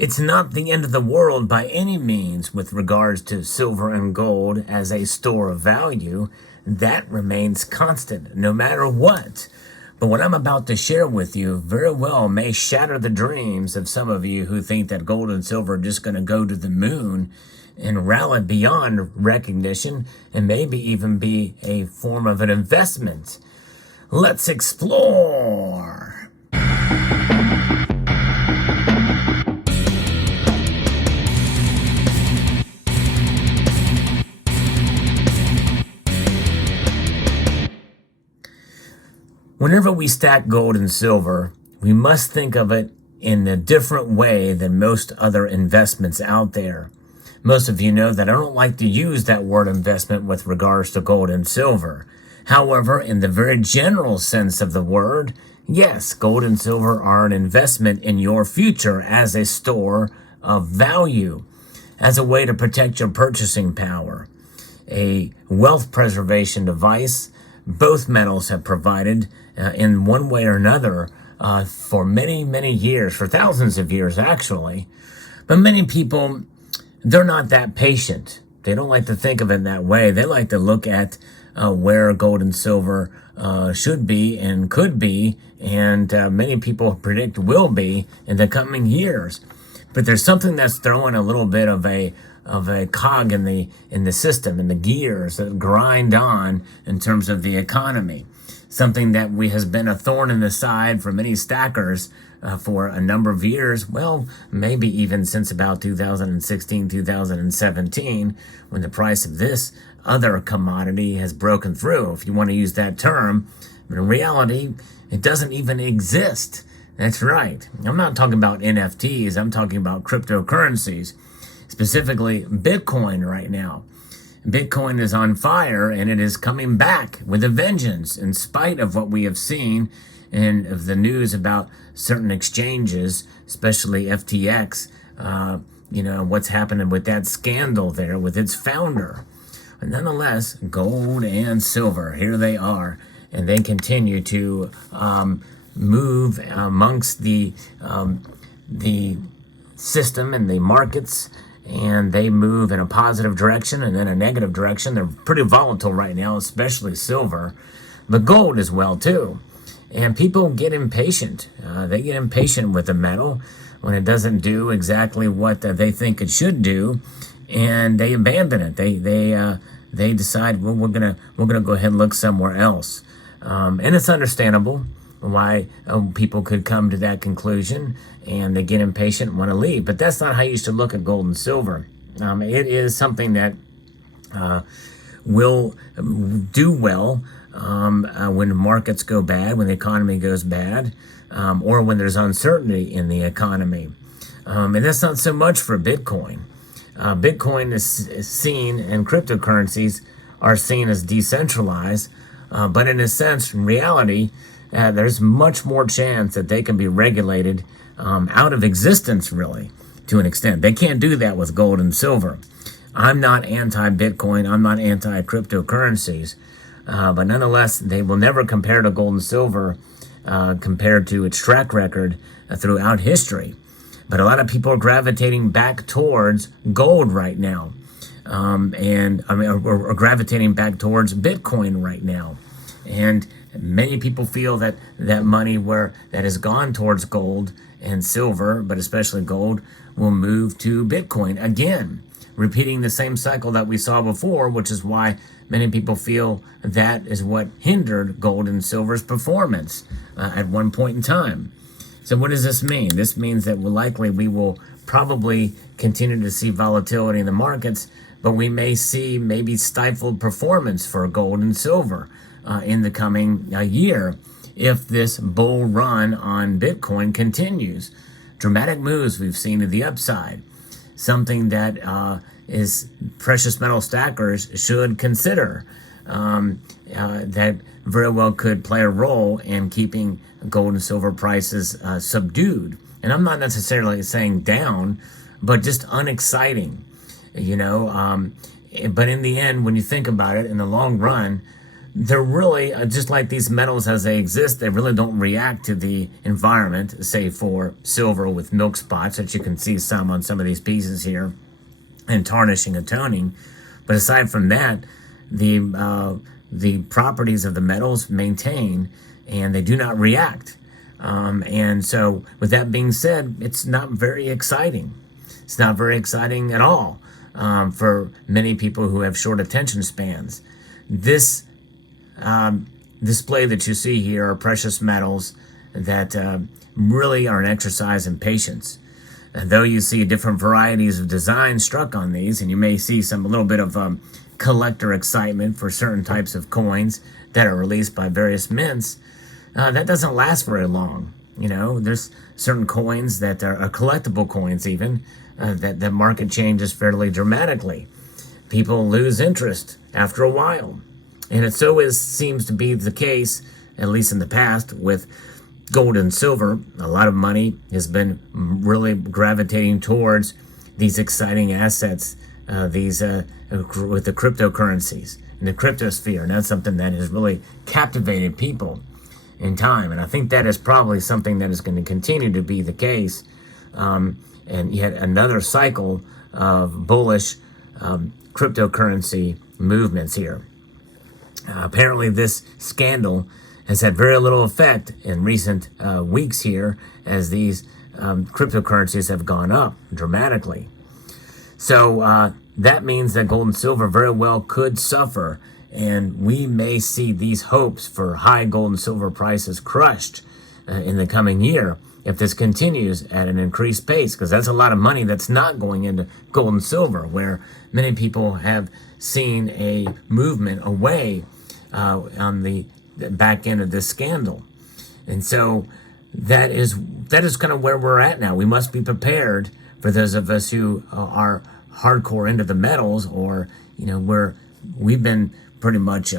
It's not the end of the world by any means with regards to silver and gold as a store of value. That remains constant no matter what. But what I'm about to share with you very well may shatter the dreams of some of you who think that gold and silver are just going to go to the moon and rally beyond recognition and maybe even be a form of an investment. Let's explore. Whenever we stack gold and silver, we must think of it in a different way than most other investments out there. Most of you know that I don't like to use that word investment with regards to gold and silver. However, in the very general sense of the word, yes, gold and silver are an investment in your future as a store of value, as a way to protect your purchasing power, a wealth preservation device. Both metals have provided in one way or another for many, many years, for thousands of years actually. But many people, they're not that patient. They don't like to think of it in that way. They like to look at where gold and silver should be and could be, and many people predict will be in the coming years. But there's something that's throwing a little bit of a cog in the system, in the gears that grind on in terms of the economy. Something that has been a thorn in the side for many stackers for a number of years. Well, maybe even since about 2016, 2017, when the price of this other commodity has broken through, if you want to use that term. But in reality, it doesn't even exist. That's right. I'm not talking about NFTs. I'm talking about cryptocurrencies, specifically Bitcoin right now. Bitcoin is on fire, and it is coming back with a vengeance in spite of what we have seen and of the news about certain exchanges, especially FTX, what's happening with that scandal there with its founder. But nonetheless, gold and silver, here they are, and they continue to move amongst the system and the markets, and they move in a positive direction and then a negative direction. They're pretty volatile right now, especially silver, but gold as well too. And people get impatient. They get impatient with the metal when it doesn't do exactly what they think it should do, and they abandon it. They decide, well, we're gonna go ahead and look somewhere else, and it's understandable why people could come to that conclusion, and they get impatient and want to leave. But that's not how you should look at gold and silver. It is something that will do well when markets go bad, when the economy goes bad, or when there's uncertainty in the economy. And that's not so much for Bitcoin. Bitcoin is seen, and cryptocurrencies are seen as decentralized, but in a sense, in reality, there's much more chance that they can be regulated out of existence, really, to an extent. They can't do that with gold and silver. I'm not anti-Bitcoin. I'm not anti-cryptocurrencies. But nonetheless, they will never compare to gold and silver compared to its track record throughout history. But a lot of people are gravitating back towards gold right now. Or gravitating back towards Bitcoin right now. And many people feel that money that has gone towards gold and silver, but especially gold, will move to Bitcoin again, repeating the same cycle that we saw before, which is why many people feel that is what hindered gold and silver's performance at one point in time. So what does this mean? This means that we will probably continue to see volatility in the markets, but we may see maybe stifled performance for gold and silver in the coming year if this bull run on Bitcoin continues. Dramatic moves we've seen to the upside, something that is precious metal stackers should consider, that very well could play a role in keeping gold and silver prices subdued. And I'm not necessarily saying down, but just unexciting, but in the end, when you think about it, in the long run, they're really just like these metals as they exist. They really don't react to the environment, say for silver with milk spots that you can see some on some of these pieces here, and tarnishing and toning. But aside from that, the properties of the metals maintain, and they do not react. And so with that being said, it's not very exciting. It's not very exciting at all for many people who have short attention spans. This display that you see here are precious metals that really are an exercise in patience. Though you see different varieties of design struck on these, and you may see a little bit of collector excitement for certain types of coins that are released by various mints, that doesn't last very long. There's certain coins that are collectible coins even, that the market changes fairly dramatically. People lose interest after a while. And it seems to be the case, at least in the past, with gold and silver. A lot of money has been really gravitating towards these exciting assets, with the cryptocurrencies and the cryptosphere. And that's something that has really captivated people in time. And I think that is probably something that is going to continue to be the case. And yet another cycle of bullish cryptocurrency movements here. Apparently this scandal has had very little effect in recent weeks here as these cryptocurrencies have gone up dramatically. So that means that gold and silver very well could suffer, and we may see these hopes for high gold and silver prices crushed in the coming year if this continues at an increased pace, because that's a lot of money that's not going into gold and silver, where many people have seen a movement away on the back end of this scandal. And so that is kind of where we're at now. We must be prepared for those of us who are hardcore into the metals, or where we've been pretty much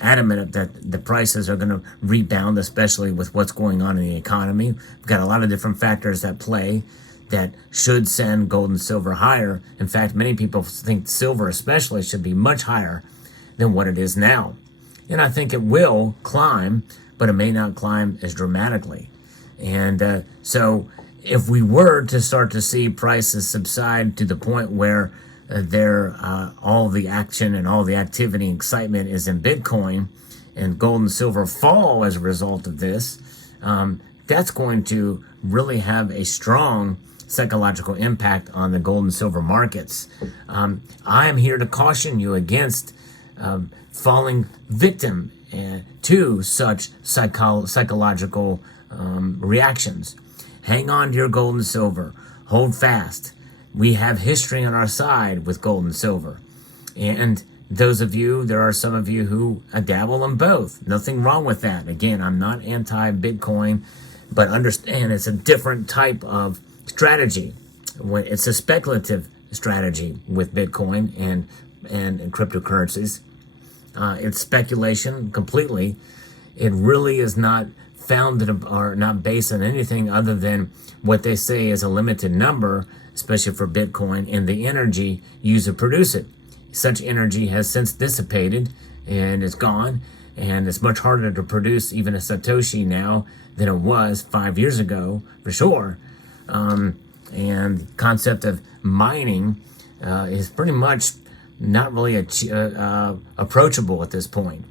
adamant that the prices are going to rebound, especially with what's going on in the economy. We've got a lot of different factors at play that should send gold and silver higher. In fact, many people think silver especially should be much higher than what it is now. And I think it will climb, but it may not climb as dramatically. And so if we were to start to see prices subside to the point where all the action and all the activity and excitement is in Bitcoin, and gold and silver fall as a result of this, that's going to really have a strong psychological impact on the gold and silver markets. I am here to caution you against falling victim to such psychological reactions. Hang on to your gold and silver. Hold fast. We have history on our side with gold and silver. And there are some of you who dabble in both. Nothing wrong with that. Again, I'm not anti-Bitcoin, but understand it's a different type of strategy. It's a speculative strategy with Bitcoin and cryptocurrencies. It's speculation completely. It really is not founded or not based on anything other than what they say is a limited number, especially for Bitcoin, and the energy used to produce it. Such energy has since dissipated and is gone, and it's much harder to produce even a Satoshi now than it was 5 years ago, for sure. And the concept of mining is pretty much not really approachable at this point.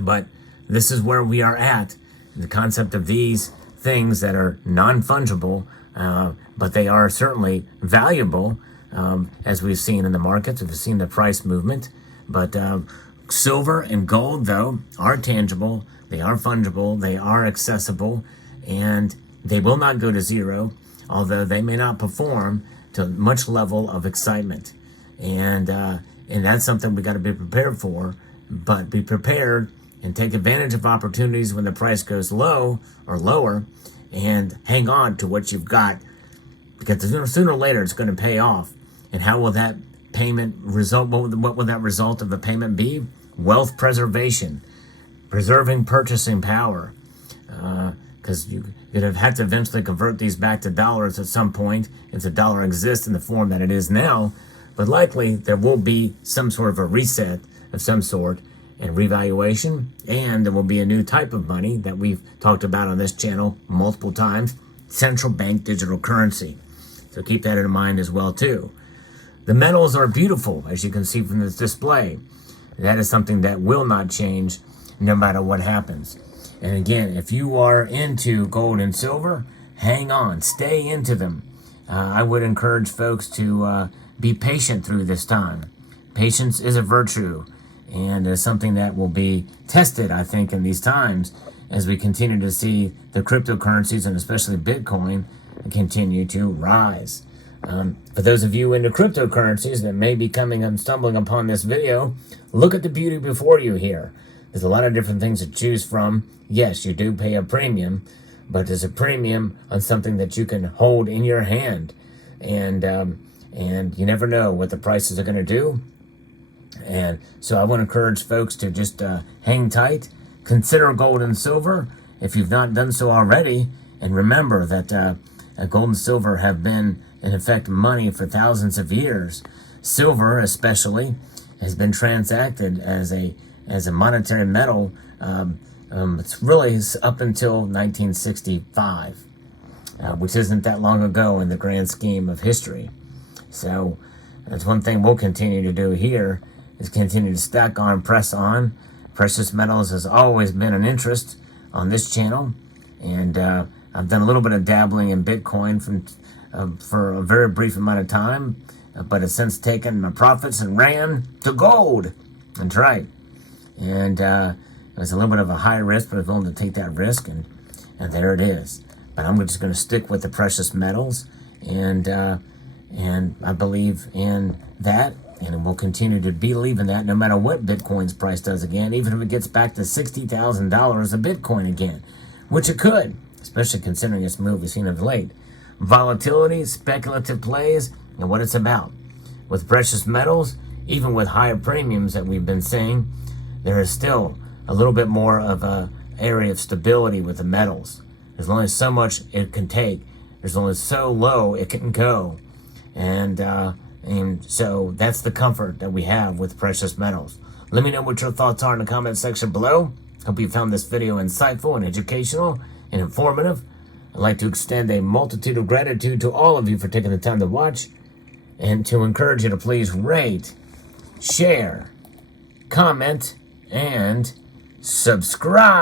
But this is where we are at. The concept of these things that are non-fungible, but they are certainly valuable, as we've seen in the markets. We've seen the price movement. But silver and gold, though, are tangible. They are fungible. They are accessible. And they will not go to zero, although they may not perform to much level of excitement. And that's something we got to be prepared for. But be prepared and take advantage of opportunities when the price goes low or lower, and hang on to what you've got, because sooner or later it's going to pay off. And how will that payment result? What will that result of the payment be? Wealth preservation, preserving purchasing power, because you'd have had to eventually convert these back to dollars at some point if the dollar exists in the form that it is now. But likely there will be some sort of a reset of some sort, and revaluation, and there will be a new type of money that we've talked about on this channel multiple times, central bank digital currency. So keep that in mind as well too. The metals are beautiful, as you can see from this display. That is something that will not change no matter what happens. And again, if you are into gold and silver, hang on, stay into them. I would encourage folks to be patient through this time. Patience is a virtue, and is something that will be tested, I think, in these times as we continue to see the cryptocurrencies, and especially Bitcoin, continue to rise. For those of you into cryptocurrencies that may be stumbling upon this video, look at the beauty before you here. There's a lot of different things to choose from. Yes, you do pay a premium, but there's a premium on something that you can hold in your hand. And you never know what the prices are going to do. And so I want to encourage folks to just hang tight, consider gold and silver if you've not done so already, and remember that gold and silver have been, in effect, money for thousands of years. Silver, especially, has been transacted as a monetary metal. It's really up until 1965, which isn't that long ago in the grand scheme of history. So that's one thing we'll continue to do here, is continue to stack on, press on. Precious metals has always been an interest on this channel, and I've done a little bit of dabbling in Bitcoin for a very brief amount of time, but have since taken my profits and ran to gold. That's right. And it was a little bit of a high risk, but I was willing to take that risk, and there it is. But I'm just going to stick with the precious metals, and I believe in that, and we'll continue to believe in that no matter what Bitcoin's price does again, even if it gets back to $60,000 a Bitcoin again, which it could, especially considering this move we've seen of late. Volatility, speculative plays, and what it's about. With precious metals, even with higher premiums that we've been seeing, there is still a little bit more of a area of stability with the metals. There's only so much it can take. There's only so low it can go. And so that's the comfort that we have with precious metals. Let me know what your thoughts are in the comment section below. Hope you found this video insightful and educational and informative. I'd like to extend a multitude of gratitude to all of you for taking the time to watch, and to encourage you to please rate, share, comment, and subscribe.